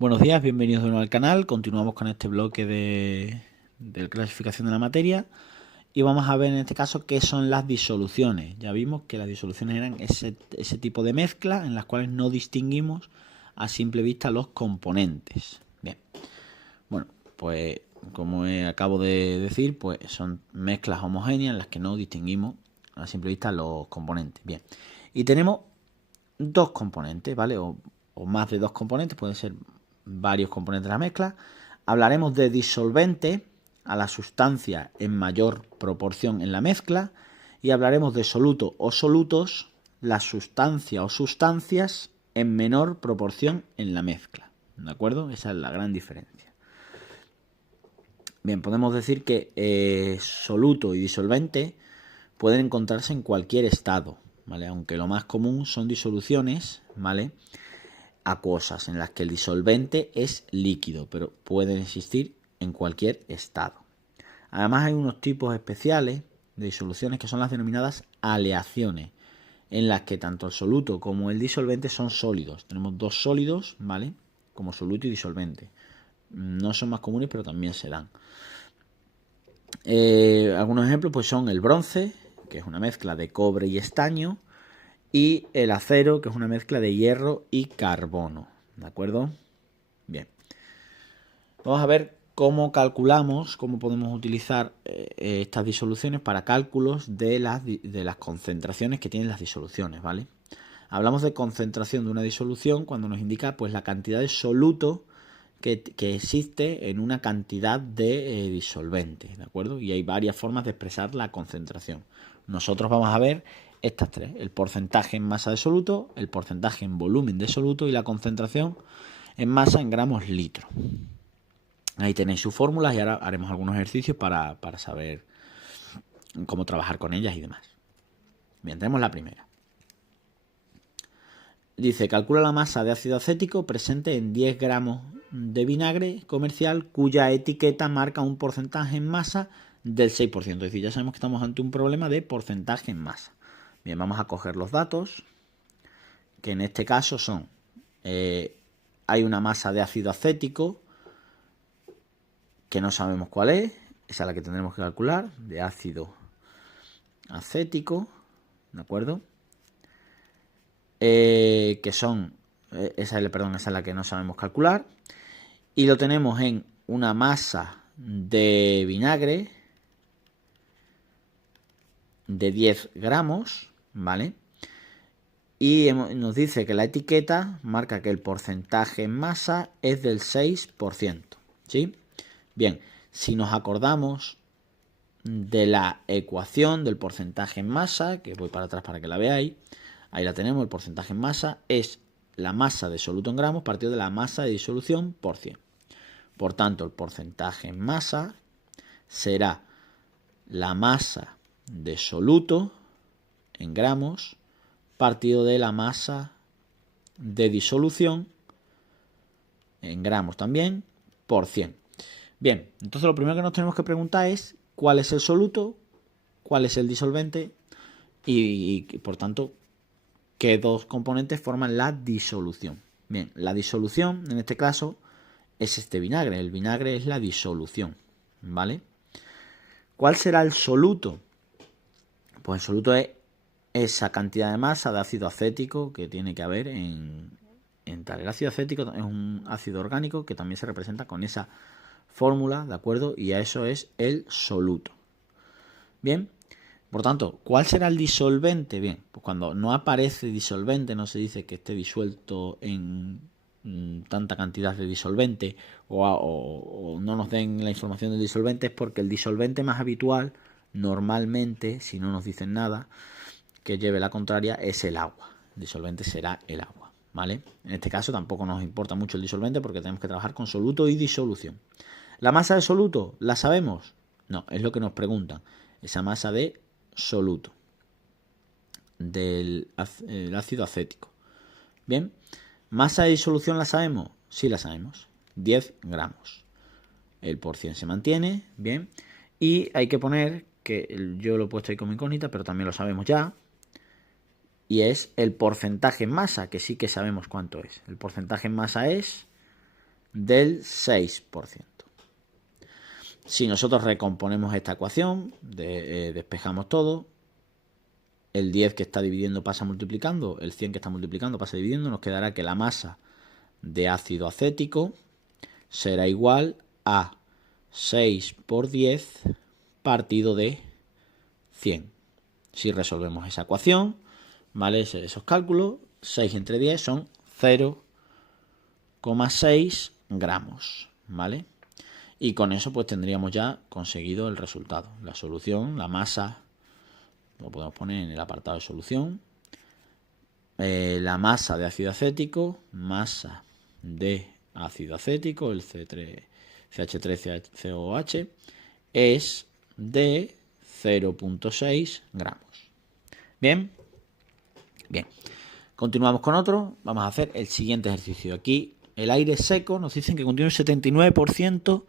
Buenos días, bienvenidos de nuevo al canal. Continuamos con este bloque de clasificación de la materia y vamos a ver en este caso qué son las disoluciones. Ya vimos que las disoluciones eran ese tipo de mezcla en las cuales no distinguimos a simple vista los componentes. Bien, bueno, pues como acabo de decir, pues son mezclas homogéneas en las que no distinguimos a simple vista los componentes. Bien, y tenemos dos componentes, ¿vale? O más de dos componentes, pueden ser varios componentes de la mezcla. Hablaremos de disolvente a la sustancia en mayor proporción en la mezcla y hablaremos de soluto o solutos, la sustancia o sustancias en menor proporción en la mezcla. ¿De acuerdo? Esa es la gran diferencia. Bien, podemos decir que soluto y disolvente pueden encontrarse en cualquier estado, ¿vale? Aunque lo más común son disoluciones, ¿vale?, acuosas en las que el disolvente es líquido, pero pueden existir en cualquier estado. Además hay unos tipos especiales de disoluciones que son las denominadas aleaciones, en las que tanto el soluto como el disolvente son sólidos. Tenemos dos sólidos, ¿vale?, como soluto y disolvente. No son más comunes, pero también se dan. Algunos ejemplos pues son el bronce, que es una mezcla de cobre y estaño, y el acero, que es una mezcla de hierro y carbono. ¿De acuerdo? Bien. Vamos a ver cómo calculamos, cómo podemos utilizar estas disoluciones para cálculos de las concentraciones que tienen las disoluciones, ¿vale? Hablamos de concentración de una disolución cuando nos indica pues la cantidad de soluto que existe en una cantidad de disolvente, ¿de acuerdo? Y hay varias formas de expresar la concentración. Nosotros vamos a ver estas tres: el porcentaje en masa de soluto, el porcentaje en volumen de soluto y la concentración en masa en gramos litro. Ahí tenéis sus fórmulas y ahora haremos algunos ejercicios para saber cómo trabajar con ellas y demás. Bien, tenemos la primera. Dice, calcula la masa de ácido acético presente en 10 gramos de vinagre comercial cuya etiqueta marca un porcentaje en masa del 6%. Es decir, ya sabemos que estamos ante un problema de porcentaje en masa. Bien, vamos a coger los datos, que en este caso son, hay una masa de ácido acético que no sabemos cuál es, esa es la que tendremos que calcular, de ácido acético, ¿de acuerdo? Que son, esa es la que no sabemos calcular, y lo tenemos en una masa de vinagre de 10 gramos, ¿vale? Y nos dice que la etiqueta marca que el porcentaje en masa es del 6%, ¿sí? Bien, si nos acordamos de la ecuación del porcentaje en masa, que voy para atrás para que la veáis, ahí la tenemos, el porcentaje en masa es la masa de soluto en gramos partido de la masa de disolución por 100. Por tanto, el porcentaje en masa será la masa de soluto en gramos partido de la masa de disolución en gramos también por 100. Bien, entonces lo primero que nos tenemos que preguntar es cuál es el soluto, cuál es el disolvente y por tanto, qué dos componentes forman la disolución. Bien, la disolución en este caso es este vinagre. El vinagre es la disolución, ¿vale? ¿Cuál será el soluto? Pues el soluto es esa cantidad de masa de ácido acético que tiene que haber en tal. El ácido acético es un ácido orgánico que también se representa con esa fórmula, ¿de acuerdo? Y a eso es el soluto. Bien, por tanto, ¿cuál será el disolvente? Bien, pues cuando no aparece disolvente, no se dice que esté disuelto en tanta cantidad de disolvente o no nos den la información del disolvente, es porque el disolvente más habitual, normalmente, si no nos dicen nada que lleve la contraria, es el agua. El disolvente será el agua, ¿vale? En este caso tampoco nos importa mucho el disolvente porque tenemos que trabajar con soluto y disolución. ¿La masa de soluto la sabemos? No, es lo que nos preguntan. Esa masa de soluto del ácido acético. Bien, ¿masa de disolución la sabemos? Sí la sabemos, 10 gramos. El por 100 se mantiene, bien. Y hay que poner, que yo lo he puesto ahí como incógnita, pero también lo sabemos ya, y es el porcentaje en masa, que sí que sabemos cuánto es. El porcentaje en masa es del 6%. Si nosotros recomponemos esta ecuación, despejamos todo, el 10 que está dividiendo pasa multiplicando, el 100 que está multiplicando pasa dividiendo, nos quedará que la masa de ácido acético será igual a 6 por 10 partido de 100. Si resolvemos esa ecuación, ¿vale? Esos cálculos, 6 entre 10 son 0,6 gramos, ¿vale? Y con eso pues tendríamos ya conseguido el resultado. La solución, la masa, lo podemos poner en el apartado de solución. La masa de ácido acético, masa de ácido acético, el CH3COH, es de 0,6 gramos. Bien, bien. Continuamos con otro. Vamos a hacer el siguiente ejercicio. Aquí el aire seco nos dicen que contiene un 79%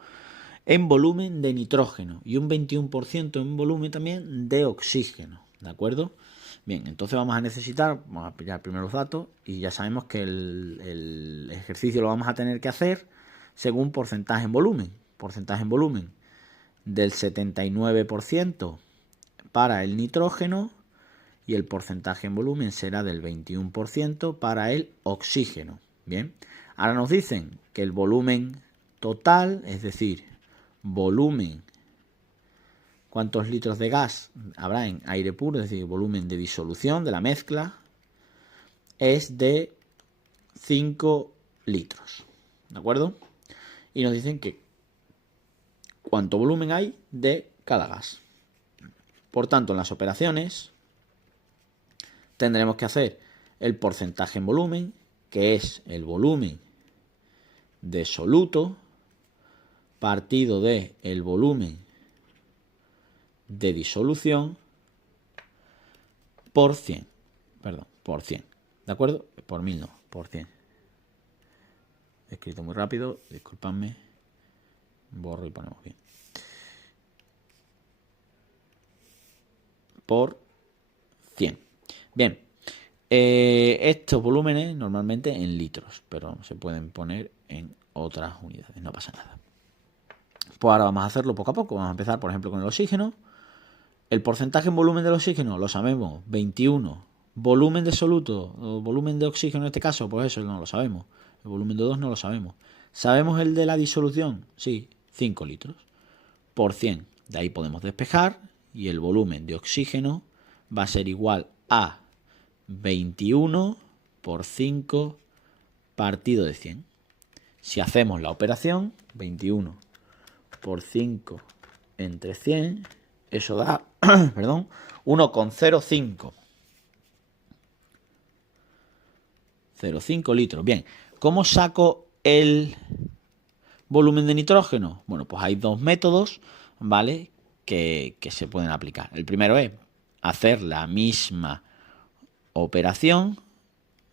en volumen de nitrógeno y un 21% en volumen también de oxígeno. ¿De acuerdo? Bien, entonces vamos a pillar primero los datos y ya sabemos que el ejercicio lo vamos a tener que hacer según porcentaje en volumen. Porcentaje en volumen del 79% para el nitrógeno y el porcentaje en volumen será del 21% para el oxígeno. Bien, ahora nos dicen que el volumen total, es decir, volumen, cuántos litros de gas habrá en aire puro, es decir, volumen de disolución de la mezcla, es de 5 litros. ¿De acuerdo? Y nos dicen que cuánto volumen hay de cada gas. Por tanto, en las operaciones tendremos que hacer el porcentaje en volumen, que es el volumen de soluto, partido de el volumen de disolución por 100. Perdón, por 100. ¿De acuerdo? Por 1000 no, por 100. He escrito muy rápido, disculpadme. Borro y ponemos bien. Por 100. Bien. Estos volúmenes normalmente en litros, pero se pueden poner en otras unidades, no pasa nada. Pues ahora vamos a hacerlo poco a poco. Vamos a empezar, por ejemplo, con el oxígeno. El porcentaje en volumen del oxígeno lo sabemos, 21. Volumen de soluto, o volumen de oxígeno en este caso, pues eso no lo sabemos. El volumen de 2 no lo sabemos. ¿Sabemos el de la disolución? Sí, 5 litros por 100. De ahí podemos despejar y el volumen de oxígeno va a ser igual a 21 por 5 partido de 100. Si hacemos la operación, 21 por 5 entre 100, eso da, perdón, 1,05. 0,5 litros. Bien, ¿cómo saco el volumen de nitrógeno? Bueno, pues hay dos métodos, ¿vale?, que se pueden aplicar. El primero es hacer la misma operación,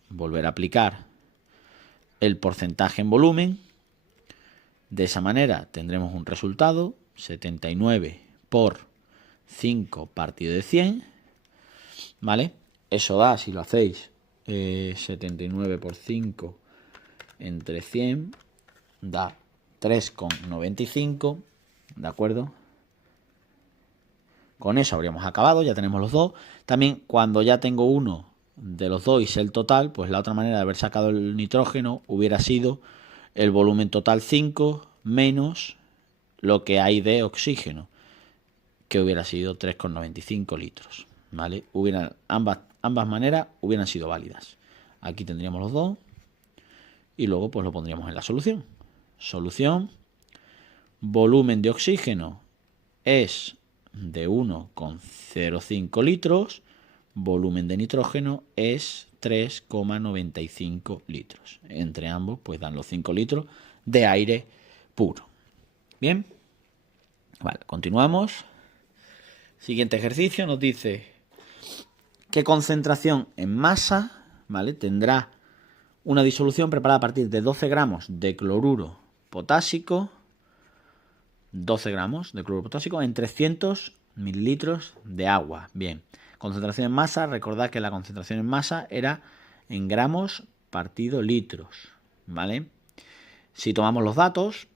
volver a aplicar el porcentaje en volumen. De esa manera tendremos un resultado, 79 por 5 partido de 100, ¿vale? Eso da, si lo hacéis, 79 por 5 entre 100, da 3,95, ¿de acuerdo? Con eso habríamos acabado, ya tenemos los dos. También cuando ya tengo uno de los dos y sé el total, pues la otra manera de haber sacado el nitrógeno hubiera sido el volumen total 5 menos lo que hay de oxígeno, que hubiera sido 3,95 litros, ¿vale? Ambas maneras hubieran sido válidas. Aquí tendríamos los dos y luego pues lo pondríamos en la solución. Solución, volumen de oxígeno es de 1,05 litros, volumen de nitrógeno es 3,95 litros. Entre ambos pues dan los 5 litros de aire puro. Bien, vale, continuamos. Siguiente ejercicio nos dice qué concentración en masa, ¿vale?, tendrá una disolución preparada a partir de 12 gramos de cloruro potásico, 12 gramos de cloruro potásico en 300 mililitros de agua. Bien, concentración en masa, recordad que la concentración en masa era en gramos partido litros, ¿vale? Si tomamos los datos,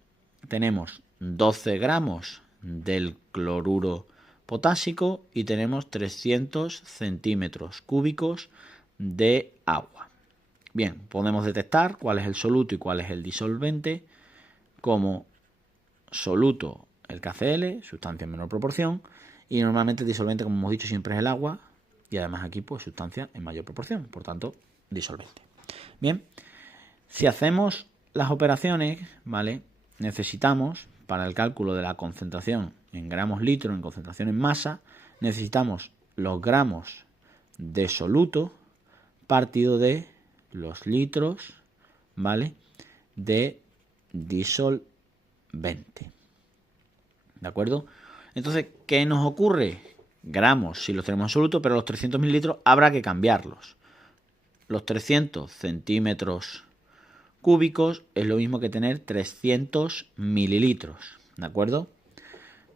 tenemos 12 gramos del cloruro potásico y tenemos 300 centímetros cúbicos de agua. Bien, podemos detectar cuál es el soluto y cuál es el disolvente. Como soluto, el KCl, sustancia en menor proporción, y normalmente el disolvente, como hemos dicho, siempre es el agua, y además aquí pues sustancia en mayor proporción, por tanto, disolvente. Bien, si hacemos las operaciones, ¿vale? Necesitamos, para el cálculo de la concentración en gramos litro, en concentración en masa, necesitamos los gramos de soluto partido de los litros, ¿vale? De disolvente. ¿De acuerdo? Entonces, ¿qué nos ocurre? Gramos, si los tenemos en soluto, pero los 300 mililitros habrá que cambiarlos. Los 300 centímetros cúbicos es lo mismo que tener 300 mililitros, ¿de acuerdo?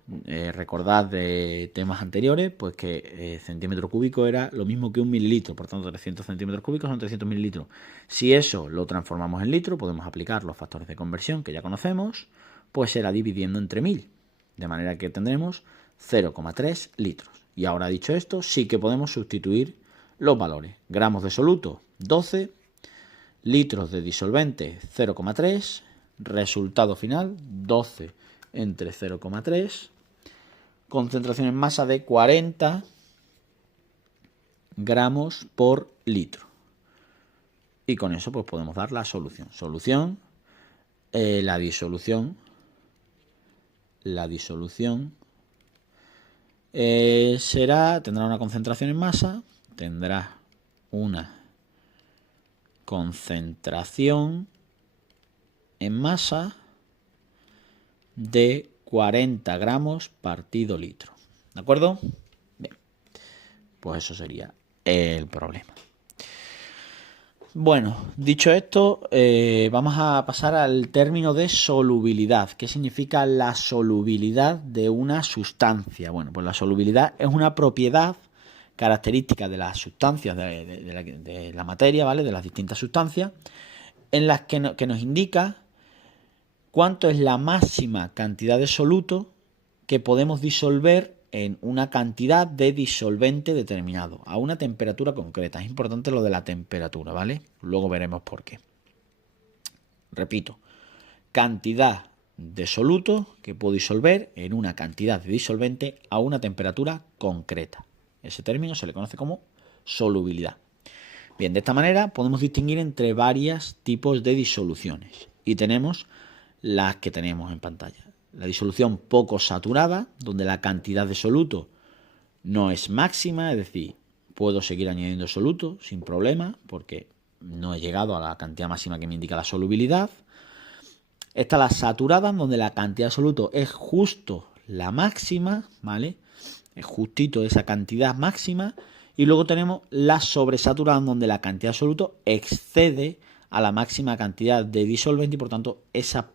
Recordad de temas anteriores, pues que centímetro cúbico era lo mismo que un mililitro, por tanto 300 centímetros cúbicos son 300 mililitros. Si eso lo transformamos en litro, podemos aplicar los factores de conversión que ya conocemos, pues será dividiendo entre 1000, de manera que tendremos 0,3 litros. Y ahora dicho esto, sí que podemos sustituir los valores. Gramos de soluto, 12, litros de disolvente, 0,3, resultado final, 12 entre 0,3, concentración en masa de 40 gramos por litro. Y con eso pues podemos dar la solución. Solución, la disolución tendrá una concentración en masa, tendrá una concentración en masa de 40 gramos partido litro. ¿De acuerdo? Bien, pues eso sería el problema. Bueno, dicho esto, vamos a pasar al término de solubilidad. ¿Qué significa la solubilidad de una sustancia? Bueno, pues la solubilidad es una propiedad característica de las sustancias, de la materia, ¿vale? De las distintas sustancias, en las que nos indica cuánto es la máxima cantidad de soluto que podemos disolver en una cantidad de disolvente determinado, a una temperatura concreta. Es importante lo de la temperatura, ¿vale? Luego veremos por qué. Repito, cantidad de soluto que puedo disolver en una cantidad de disolvente a una temperatura concreta. Ese término se le conoce como solubilidad. Bien, de esta manera podemos distinguir entre varios tipos de disoluciones. Y tenemos las que tenemos en pantalla. La disolución poco saturada, donde la cantidad de soluto no es máxima, es decir, puedo seguir añadiendo soluto sin problema, porque no he llegado a la cantidad máxima que me indica la solubilidad. Está la saturada, donde la cantidad de soluto es justo la máxima, ¿vale? Es justito esa cantidad máxima. Y luego tenemos la sobresaturada, donde la cantidad de soluto excede a la máxima cantidad de disolvente y por tanto esa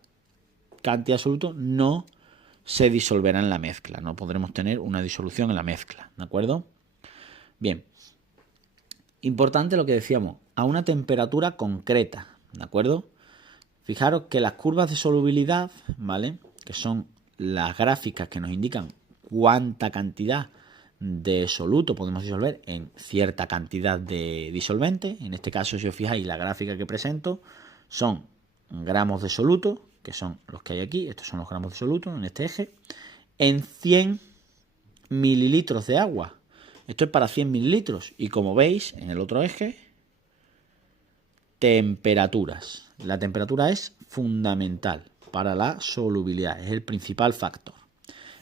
cantidad de soluto no se disolverá en la mezcla. No podremos tener una disolución en la mezcla, ¿de acuerdo? Bien. Importante lo que decíamos, a una temperatura concreta, ¿de acuerdo? Fijaros que las curvas de solubilidad, ¿vale? Que son las gráficas que nos indican cuánta cantidad de soluto podemos disolver en cierta cantidad de disolvente. En este caso, si os fijáis, la gráfica que presento son gramos de soluto, que son los que hay aquí, estos son los gramos de soluto en este eje, en 100 mililitros de agua. Esto es para 100 mililitros. Y como veis, en el otro eje, temperaturas. La temperatura es fundamental para la solubilidad, es el principal factor.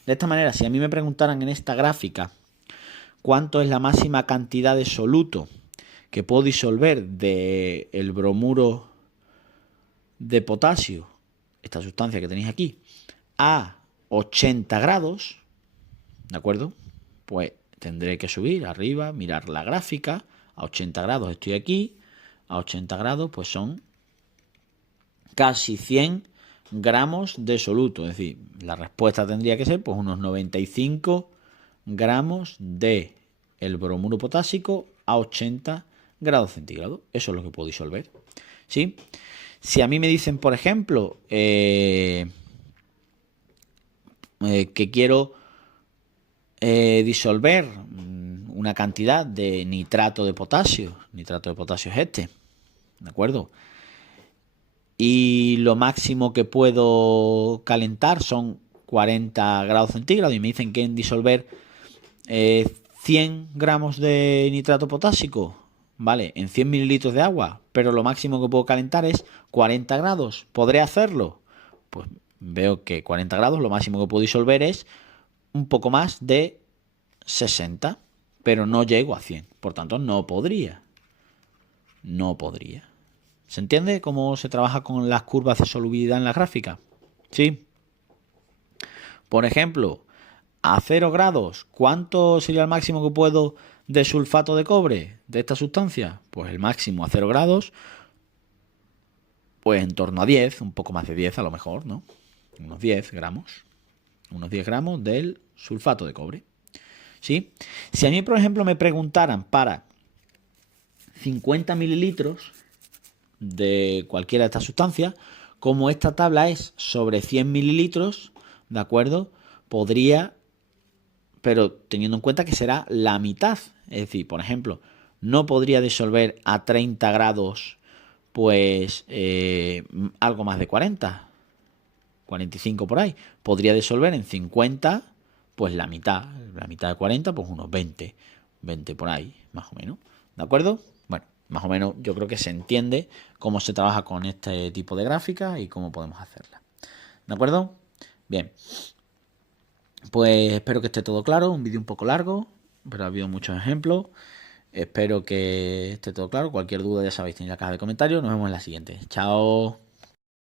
De esta manera, si a mí me preguntaran en esta gráfica cuánto es la máxima cantidad de soluto que puedo disolver del bromuro de potasio, esta sustancia que tenéis aquí, a 80 grados, ¿de acuerdo? Pues tendré que subir arriba, mirar la gráfica, a 80 grados estoy aquí, a 80 grados pues son casi 100 gramos de soluto, es decir, la respuesta tendría que ser pues unos 95 gramos de el bromuro potásico a 80 grados centígrados. Eso es lo que puedo disolver, ¿sí? Si a mí me dicen, por ejemplo, que quiero disolver una cantidad de nitrato de potasio es este, ¿de acuerdo? Y lo máximo que puedo calentar son 40 grados centígrados y me dicen que en disolver 100 gramos de nitrato potásico, ¿vale? En 100 mililitros de agua, pero lo máximo que puedo calentar es 40 grados. ¿Podré hacerlo? Pues veo que 40 grados, lo máximo que puedo disolver es un poco más de 60, pero no llego a 100. Por tanto, no podría. No podría. ¿Se entiende cómo se trabaja con las curvas de solubilidad en la gráfica? Sí. Por ejemplo, a 0 grados, ¿cuánto sería el máximo que puedo de sulfato de cobre de esta sustancia? Pues el máximo a 0 grados, pues en torno a 10, un poco más de 10 a lo mejor, ¿no? Unos 10 gramos. Unos 10 gramos del sulfato de cobre. ¿Sí? Si a mí, por ejemplo, me preguntaran para 50 mililitros de cualquiera de estas sustancias, como esta tabla es sobre 100 mililitros, ¿de acuerdo? Podría, pero teniendo en cuenta que será la mitad. Es decir, por ejemplo, no podría disolver a 30 grados, pues algo más de 40, 45 por ahí. Podría disolver en 50, pues la mitad de 40, pues unos 20 por ahí, más o menos. ¿De acuerdo? Bueno, más o menos yo creo que se entiende cómo se trabaja con este tipo de gráfica y cómo podemos hacerla. ¿De acuerdo? Bien. Pues espero que esté todo claro, un vídeo un poco largo, pero ha habido muchos ejemplos. Espero que esté todo claro. Cualquier duda ya sabéis, tenéis la caja de comentarios. Nos vemos en la siguiente. Chao.